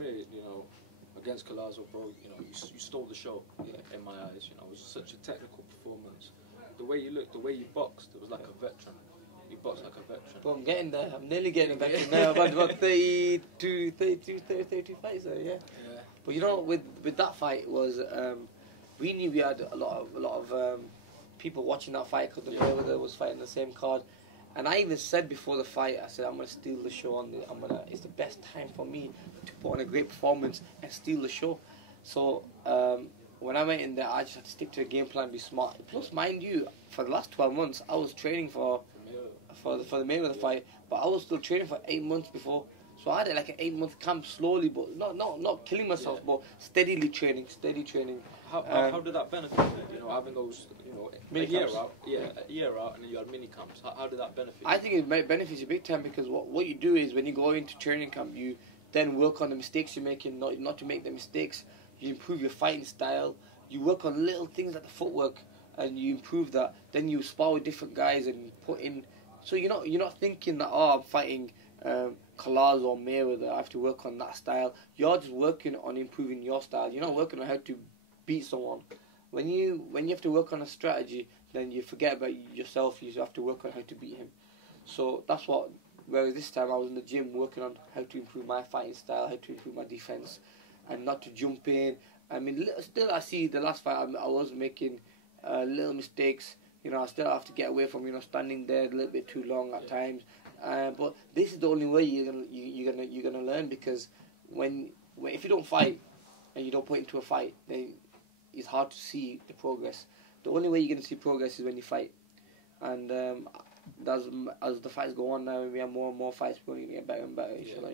me, you know, against Collazo, bro, you know, you stole the show, in my eyes. You know, it was such a technical performance. The way you looked, the way you boxed, it was like a veteran. You boxed like a veteran. Bro, I'm getting there. I'm nearly getting back to now. I've had about 32 fights there, yeah. But you know, with that fight was, we knew we had a lot of people watching that fight because the Mayweather was fighting the same card. And I even said before the fight, I said, I'm going to steal the show. It's the best time for me to put on a great performance and steal the show. So when I went in there, I just had to stick to a game plan and be smart. Plus, mind you, for the last 12 months, I was training for the Mayweather fight, but I was still training for 8 months before. So I had like an 8-month camp slowly, but not killing myself, but steady training. How did that benefit you? You know, having those, you know, a year out, and then you had mini camps. How did that benefit you? I think it benefits you big time because what you do is when you go into training camp, you then work on the mistakes you're making, not to make the mistakes. You improve your fighting style. You work on little things like the footwork, and you improve that. Then you spar with different guys and put in. So you're not thinking that I'm fighting Collazo or Mayweather, I have to work on that style. You're just working on improving your style. You're not working on how to beat someone. When you have to work on a strategy, then you forget about yourself. You have to work on how to beat him. So that's what. Whereas this time I was in the gym working on how to improve my fighting style, how to improve my defense, and not to jump in. I mean, still I see the last fight I was making little mistakes. You know, I still have to get away from standing there a little bit too long at times. But this is the only way you're gonna learn, because if you don't fight and you don't put into a fight, then it's hard to see the progress. The only way you're gonna see progress is when you fight. And as the fights go on now, we have more and more fights, we're gonna get better and better. Inshallah,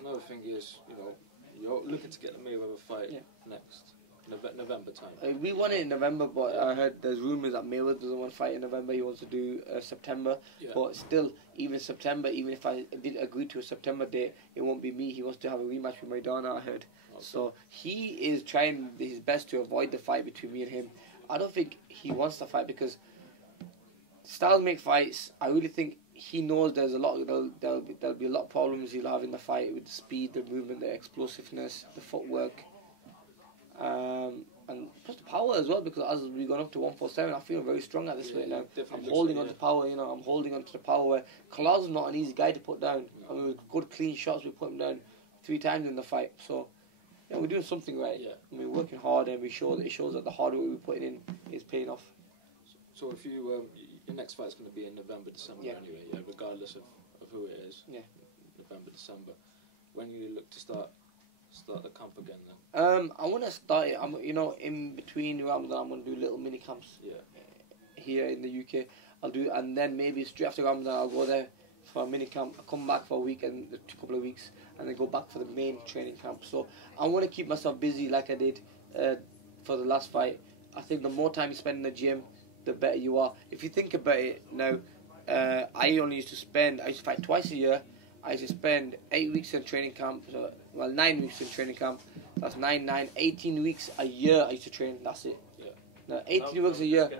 Another thing is, you know, you're looking to get the Mayweather fight next. November time. We won it in November, but I heard there's rumours that Mayweather doesn't want to fight in November. He wants to do September. But still, even September, even if I did agree to a September date, it won't be me. He wants to have a rematch with Maidana, I heard. Okay. So he is trying his best to avoid the fight between me and him. I don't think he wants the fight because styles make fights. I really think he knows there's a lot. There'll be a lot of problems he'll have in the fight with the speed, the movement, the explosiveness, the footwork. And plus the power as well, because as we've gone up to 147, I feel very strong at this weight now. I'm holding on to power, I'm holding on to the power where Collazo's not an easy guy to put down. I mean, with good clean shots, we put him down 3 times in the fight. So, we're doing something right. We're working hard, and it shows that the hard work we're putting in is paying off. So if you, your next fight's going to be in November, December anyway, regardless of who it is. November, December. When you look to start the camp again then? I want to start it. In between Ramadan, I'm going to do little mini camps here in the UK. I'll do, and then maybe straight after Ramadan, I'll go there for a mini camp. I'll come back for a week and a couple of weeks, and then go back for the main training camp. So I want to keep myself busy like I did for the last fight. I think the more time you spend in the gym, the better you are. If you think about it now, I used to fight twice a year. I used to spend 8 weeks in training camp, 9 weeks in training camp. That's 18 weeks a year I used to train, that's it. Now, 18 weeks a year.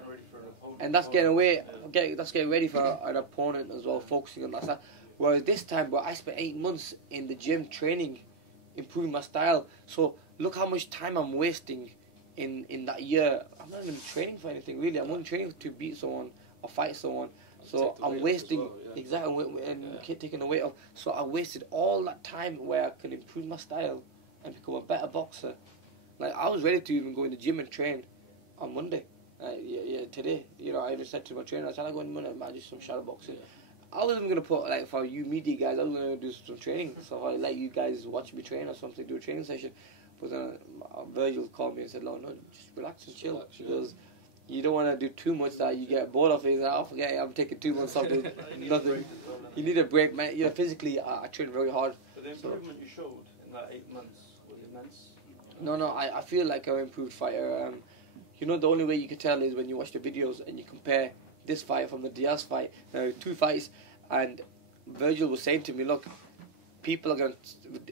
And that's getting ready for an opponent as well, focusing on that. Whereas this time, I spent 8 months in the gym training, improving my style. So look how much time I'm wasting in that year. I'm not even training for anything really. I'm only training to beat someone or fight someone. So I'm wasting taking the weight off. So I wasted all that time where I could improve my style and become a better boxer. Like I was ready to even go in the gym and train on Monday. Today. I even said to my trainer, I said I go in Monday, I do some shadow boxing. I wasn't gonna put for you media guys. I was gonna do some training. So I let you guys watch me train or something, do a training session. But then Virgil called me and said, no, just relax and chill. Because you don't want to do too much that you get bored of it. I'll forget it. I'm taking 2 months off. Nothing. You need a break, man. Physically, I train very hard. But the improvement you showed in that 8 months was immense. No, I feel like I'm an improved fighter. The only way you can tell is when you watch the videos and you compare this fight from the Diaz fight. 2 fights, and Virgil was saying to me, look, people are going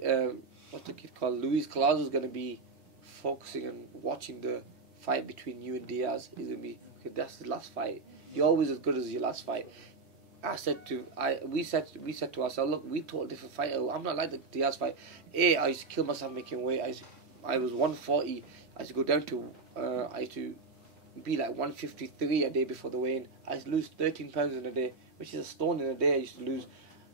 to, what's the kid called? Luis Collazo is going to be focusing and watching the fight between you and Diaz. He's going to be, okay, that's the last fight. You're always as good as your last fight. we said to ourselves, look, we told a different fighter. I'm not like the Diaz fight. I used to kill myself making weight. I was 140. I used to go down to I used to be like 153 a day before the weigh-in. I used to lose 13 pounds in a day, which is a stone in a day. I used to lose.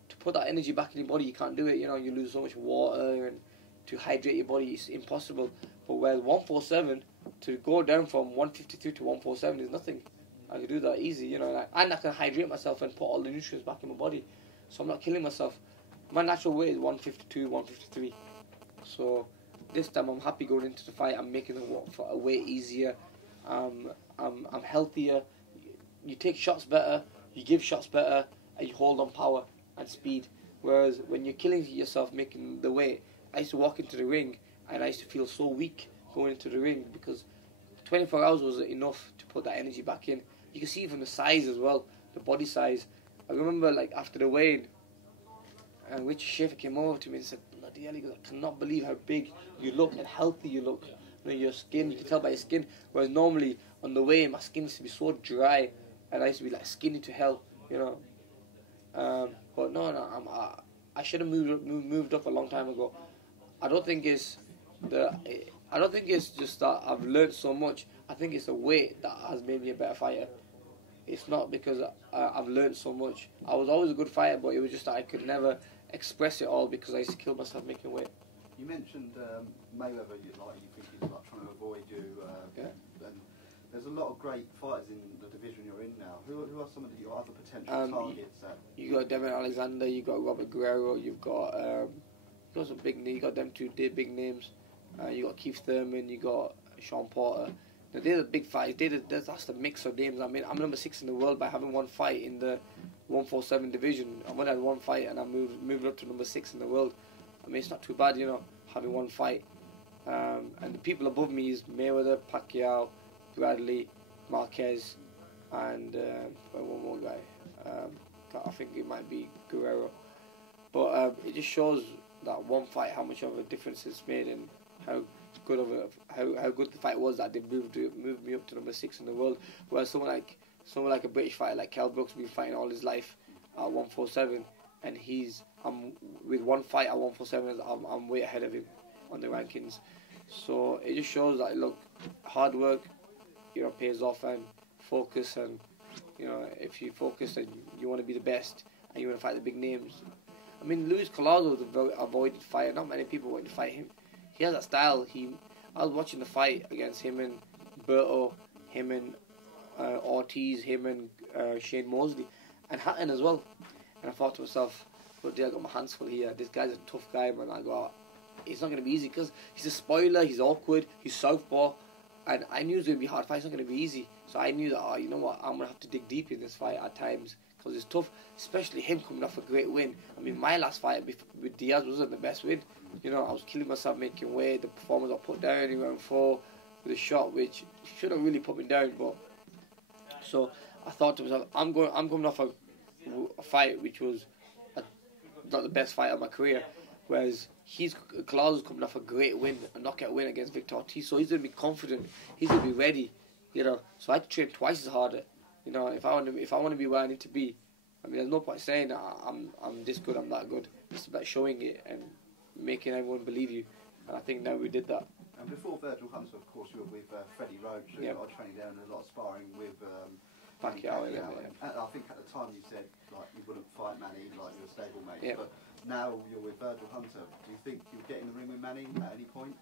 To put that energy back in your body, you can't do it. You know, you lose so much water, and to hydrate your body is impossible. But whereas 147, to go down from 153 to 147 is nothing. I can do that easy, you know, and I can hydrate myself and put all the nutrients back in my body, so I'm not killing myself. My natural weight is 152, 153. So this time I'm happy going into the fight. I'm making the weight easier. I'm healthier. You take shots better. You give shots better, and you hold on power and speed. Whereas when you're killing yourself making the weight, I used to walk into the ring and I used to feel so weak going into the ring because 24 hours wasn't enough to put that energy back in. You can see from the size as well, the body size. I remember like after the weigh-in, and Richard Schaefer came over to me and said, bloody hell, he goes, I cannot believe how big you look and healthy you look. You know, your skin, you can tell by your skin. Whereas normally on the weigh-in, my skin used to be so dry and I used to be like skinny to hell, you know. But no, I should have moved up a long time ago. I don't think it's just that I've learned so much. I think it's the weight that has made me a better fighter. It's not because I've learned so much. I was always a good fighter, but it was just that I could never express it all because I used to kill myself making weight. You mentioned Mayweather. You think he's like trying to avoid you. Yeah. And there's a lot of great fighters in the division you're in now. Who are some of your other potential targets? You got Devin Alexander. You got Robert Guerrero. You've got some big names. You got them two big names. You got Keith Thurman. You got Sean Porter. Now, they're the big fights. That's the mix of names. I mean, I'm number 6 in the world by having one fight in the 147 division. I've only had one fight, and I'm moving up to number 6 in the world. I mean, it's not too bad, you know, having one fight. And the people above me is Mayweather, Pacquiao, Bradley, Marquez, and one more guy. I think it might be Guerrero. But it just shows that one fight, how much of a difference it's made, and how good the fight was that they moved me up to number 6 in the world. Whereas someone like a British fighter like Kell Brook's been fighting all his life at 147, and I'm with one fight at 147, I'm way ahead of him on the rankings. So it just shows that, look, hard work, you know, pays off, and focus, and you know, if you focus and you want to be the best and you want to fight the big names. I mean, Luis Collazo was a very avoided fighter. Not many people wanted to fight him. He has that style. I was watching the fight against him and Berto, him and Ortiz, him and Shane Mosley, and Hatton as well. And I thought to myself, well, I got my hands full here. This guy's a tough guy, man. I go, it's not going to be easy because he's a spoiler, he's awkward, he's southpaw. And I knew it was going to be a hard fight. It's not going to be easy. So I knew that, you know what, I'm going to have to dig deep in this fight at times because it's tough, especially him coming off a great win. I mean, my last fight with Diaz wasn't the best win. You know, I was killing myself making weight. The performance I put down in round 4 with a shot which should have really put me down. But so I thought to myself, I'm coming off a fight which was not the best fight of my career. Whereas Collazo's coming off a great win, a knockout win against Victor Ortiz, so he's going to be confident, he's going to be ready, you know. So I had to train twice as harder, you know. If I want to be where I need to be, I mean, there's no point saying I'm this good, I'm that good. It's about showing it and making everyone believe you. And I think now we did that. And before Virgil Hunter, of course, you were with Freddie Roach, so yep. a lot of training there and a lot of sparring with Pacquiao. Yeah. I think at the time you said like you wouldn't fight Manny, like you're a stablemate, yep. But now you're with Virgil Hunter. Do you think you'll get in the ring with Manny at any point?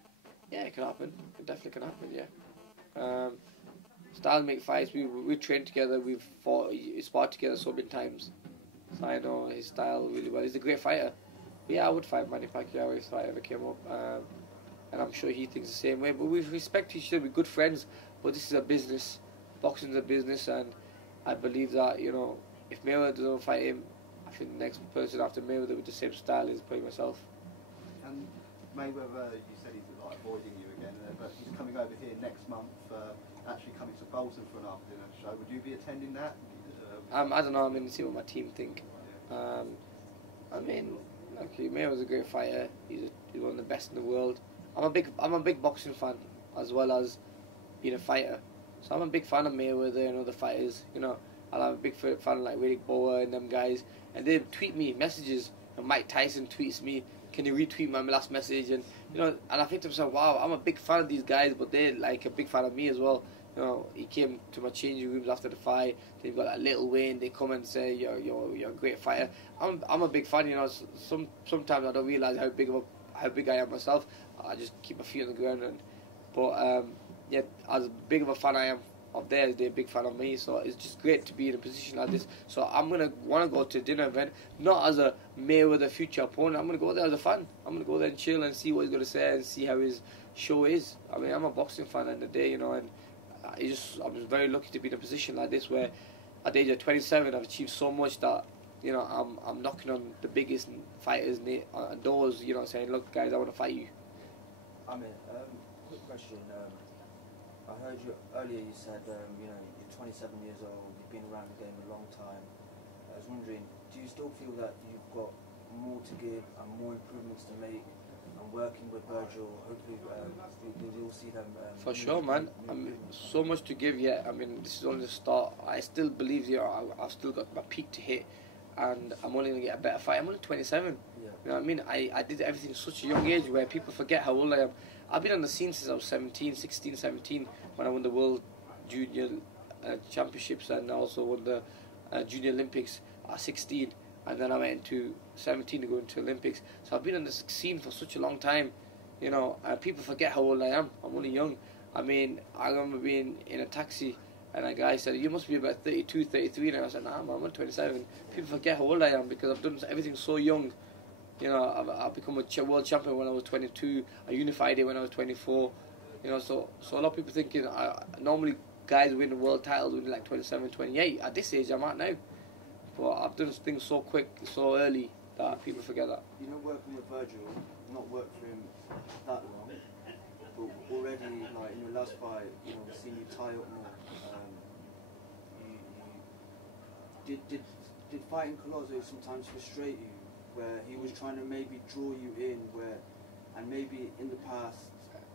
Yeah, it can happen. It definitely can happen. Yeah. Styles make fights. We trained together. We've sparred together so many times. So I know his style really well. He's a great fighter. But yeah, I would fight Manny Pacquiao if I ever came up. And I'm sure he thinks the same way. But we respect each other. We're good friends. But this is a business. Boxing's a business, and I believe that, you know, if Mayweather doesn't fight him, I think the next person after Mayweather with the same style is probably myself. And Mayweather, you said he's like avoiding you again, but he's coming over here next month, actually coming to Bolton for an after-dinner show. Would you be attending that? I don't know. I'm going to see what my team think. I mean, okay, Mayweather's a great fighter. He's one of the best in the world. I'm a big boxing fan as well as being a fighter. So I'm a big fan of Mayweather and other fighters. You know, and I'm a big fan of like Riddick Bowe and them guys, and they tweet me messages, and Mike Tyson tweets me, can you retweet my last message? And and I think to myself, wow, I'm a big fan of these guys, but they're like a big fan of me as well. He came to my changing rooms after the fight. They've got like Little Wayne. They come and say, you're a great fighter. I'm a big fan. Sometimes I don't realize how big I am myself. I just keep my feet on the ground. But as big of a fan I am of theirs, they're a big fan of me. So it's just great to be in a position like this. So I'm gonna want to go to a dinner event, not as a Mayweather future opponent. I'm gonna go there as a fan. I'm gonna go there and chill and see what he's gonna say and see how his show is. I mean, I'm a boxing fan at the end of the day, and I'm just very lucky to be in a position like this where at the age of 27 I've achieved so much that I'm knocking on the biggest fighters' doors, saying, look guys, I want to fight you. Amir, quick question. I heard you earlier, you said you're 27 years old, you've been around the game a long time. I was wondering, do you still feel that you've got more to give and more improvements to make? And working with Virgil, hopefully we'll see them. For sure, man. So much to give yet. I mean, this is only the start. I still believe I've still got my peak to hit, and I'm only going to get a better fight. I'm only 27. Yeah. You know what I mean? I did everything at such a young age where people forget how old I am. I've been on the scene since I was 16, 17, when I won the World Junior Championships and also won the Junior Olympics at 16. And then I went into 17 to go into Olympics. So I've been on this scene for such a long time, and people forget how old I am. I'm only young. I mean, I remember being in a taxi and a guy said, you must be about 32, 33. And I said, nah, man, I'm 27. People forget how old I am because I've done everything so young. I've become a world champion when I was 22. I unified it when I was 24. So a lot of people thinking, normally guys win the world titles when they're like 27, 28. At this age, I'm at now. But I've done things so quick, so early, that people forget that. Working with Virgil, not worked for him that long, but already, like, in your last fight, we've seen you tie up more. Did fighting Collazo sometimes frustrate you, where he was trying to maybe draw you in, and maybe in the past...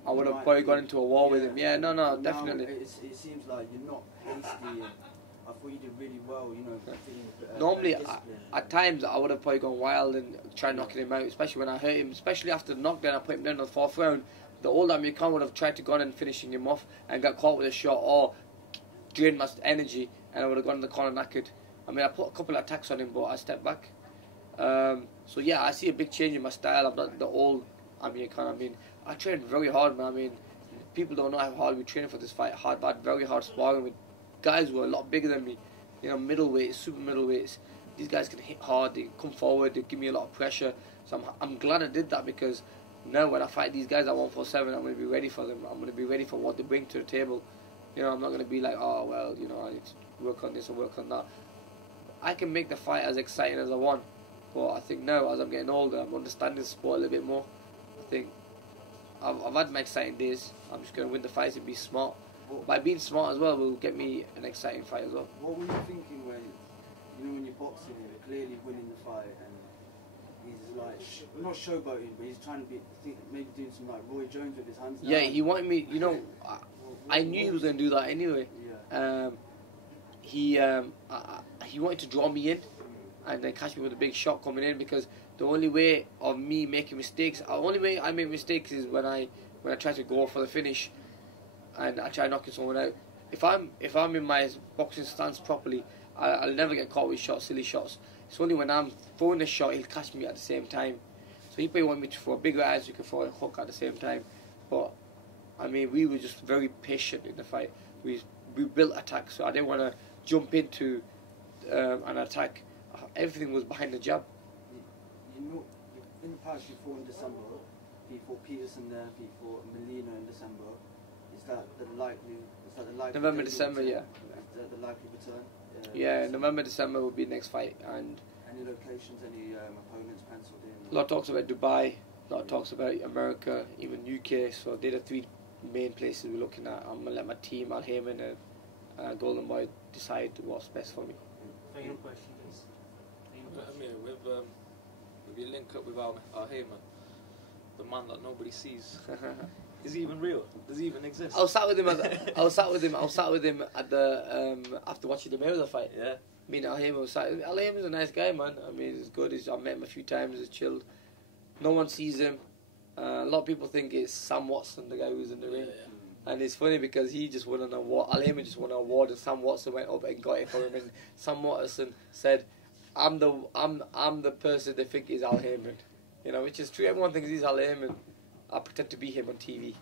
I would have probably gone into a war with him. Yeah, no, now definitely. It seems like you're not hasty. I thought you did really well, Normally, at times, I would have probably gone wild and tried knocking him out, especially when I hurt him. Especially after the knockdown, I put him down in the 4th round. The old Amir Khan would have tried to go on and finishing him off and got caught with a shot or drained my energy, and I would have gone in the corner knackered. I mean, I put a couple of attacks on him, but I stepped back. So yeah, I see a big change in my style. I'm not the old Amir Khan. I mean, I trained very hard, man. I mean, people don't know how hard we trained for this fight. Hard, but very hard sparring with guys who are a lot bigger than me, middleweights, super middleweights. These guys can hit hard, they come forward, they give me a lot of pressure. So I'm glad I did that, because now when I fight these guys at 147, I'm going to be ready for them. I'm going to be ready for what they bring to the table. I'm not going to be like, oh, well, I need to work on this or work on that. I can make the fight as exciting as I want, but I think now, as I'm getting older, I'm understanding the sport a little bit more. I think I've had my exciting days. I'm just going to win the fights and be smart. By being smart as well will get me an exciting fight as well. What were you thinking when you're boxing him, clearly winning the fight, and he's like, not showboating, but he's trying to maybe doing some like Roy Jones with his hands down? Yeah, he wanted me, I knew he was going to do that anyway. Yeah. He wanted to draw me in and then catch me with a big shot coming in, because the only way of me making mistakes, the only way I make mistakes is when I try to go for the finish and I try knocking someone out. If I'm in my boxing stance properly, I'll never get caught with shots, silly shots. It's only when I'm throwing the shot, he'll catch me at the same time. So he probably wanted me to throw a bigger eyes, you can throw a hook at the same time. But I mean, we were just very patient in the fight. We built attacks, so I didn't want to jump into an attack. Everything was behind the jab. In the past, you fought in December. You fought Peterson there. You fought Molina in December. Is that the likely? November, December, yeah. Is that the likely return? Yeah, November, December will be the next fight. And any locations, any opponents penciled in? A lot of talks about Dubai. A lot of talks about America, even UK. So they're the 3 main places we're looking at. I'm gonna let my team, Haymon and Golden Boy, decide what's best for me. Final question, please. Amir, with your link up with our Haymon, the man that nobody sees, Is he even real? Does he even exist? I was sat with him at the after watching the Mayweather fight. Yeah. Me and Al Haymon was sat. Al Haymon's a nice guy, man. I mean, he's good. I've met him a few times. He's chilled. No one sees him. A lot of people think it's Sam Watson, the guy who's in the ring. Yeah. And it's funny because he just won an award. Al Haymon just won an award, and Sam Watson went up and got it for him. And Sam Watson said, "I'm the person they think is Al Haymon." You know, which is true. Everyone thinks he's Al Haymon. I pretend to be him on TV.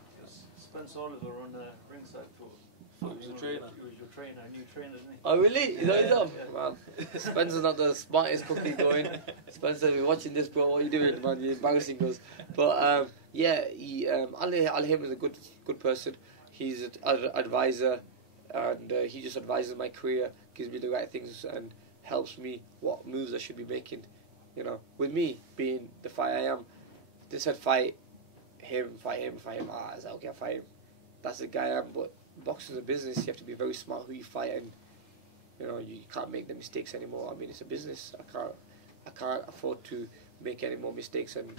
Spence Oliver on the ringside thought he was a trainer. He was your trainer, a new trainer, isn't he? Oh really? You know his job? Yeah. Man, Spencer's not the smartest cookie going. Spencer, if you're watching this, bro, what are you doing, man? You're embarrassing us. But yeah, Al Haymon is a good person. He's an advisor, and he just advises my career, gives me the right things, and helps me what moves I should be making. You know, with me being the fight I am, they said fight him. I said, okay, I'll fight him. That's the guy I am. But boxing's a business. You have to be very smart who you fight, and you know you can't make the mistakes anymore. I mean, it's a business. I can't afford to make any more mistakes and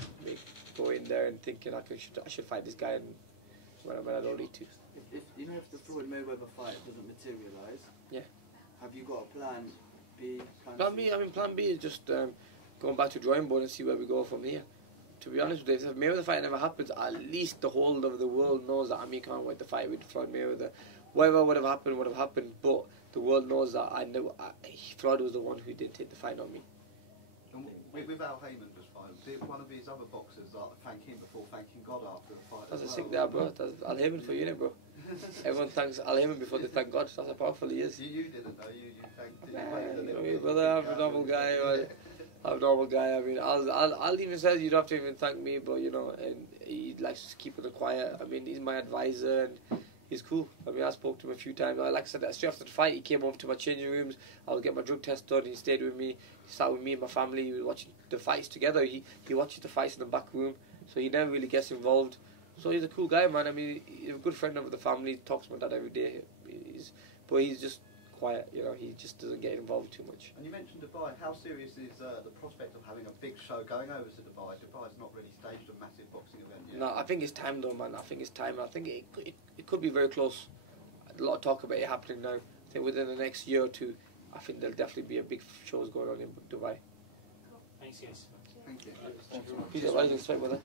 go in there and thinking I should fight this guy, and when I don't need to. If you know, if the Floyd Mayweather fight doesn't materialise, yeah, have you got a plan B? Plan B is just going back to drawing board and see where we go from here. To be honest with you, if Mayweather fight never happens, at least the whole of the world knows that Amir Khan went to fight with Floyd Mayweather. Whatever would have happened, but the world knows that Floyd was the one who did take the fight, not me. And with Al Haymon just fighting, did one of his other boxers thank him before thanking God after the fight? That's a sick there, bro. That's Al Haymon for you, bro. Everyone thanks Al Haymon before they thank God. That's how powerful he is. You didn't know. You thanked him. You know me, brother. I'm a normal guy. I mean, I'll even say you don't have to even thank me, but you know, and he likes to keep it quiet. I mean, he's my advisor and he's cool. I mean, I spoke to him a few times. Like I said, straight after the fight, he came over to my changing rooms. I was getting my drug test done. He stayed with me. He sat with me and my family. We were watching the fights together. He watches the fights in the back room, so he never really gets involved. So he's a cool guy, man. I mean, he's a good friend of the family. Talks to my dad every day. But he's just quiet, you know, he just doesn't get involved too much. And you mentioned Dubai. How serious is the prospect of having a big show going over to Dubai? Dubai's not really staged a massive boxing event yet. No, I think it's time though, man. I think it's time. I think it could be very close. A lot of talk about it happening now. I think within the next year or two, I think there'll definitely be a big shows going on in Dubai. Thanks, guys. Thank you. Peter, what do you expect with that?